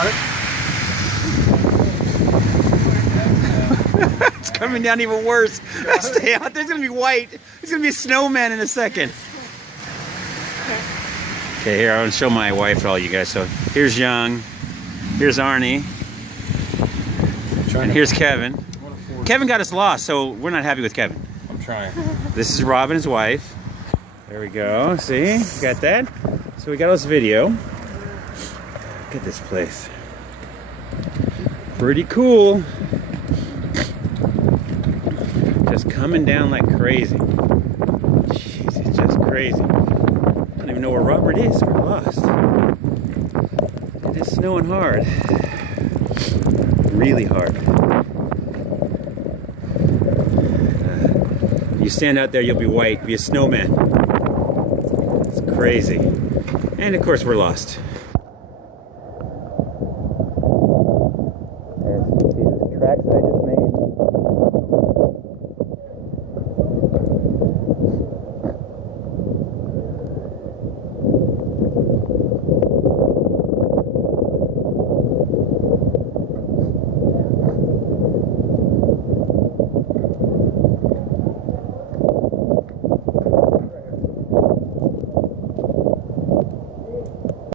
got it? It's coming down even worse. Stay out. There's gonna be white. There's gonna be a snowman in a second. Okay, here I want to show my wife to all you guys. So here's Young, here's Arnie, and here's Kevin. Kevin got us lost, so we're not happy with Kevin. I'm trying. This is Rob and his wife. There we go. See, got that. So we got us video. Look at this place. Pretty cool. Just coming down like crazy. Jeez, it's just crazy. I don't even know where Robert is. We're lost. It is snowing hard. Really hard. You stand out there, you'll be white. Be a snowman. It's crazy. And of course, we're lost.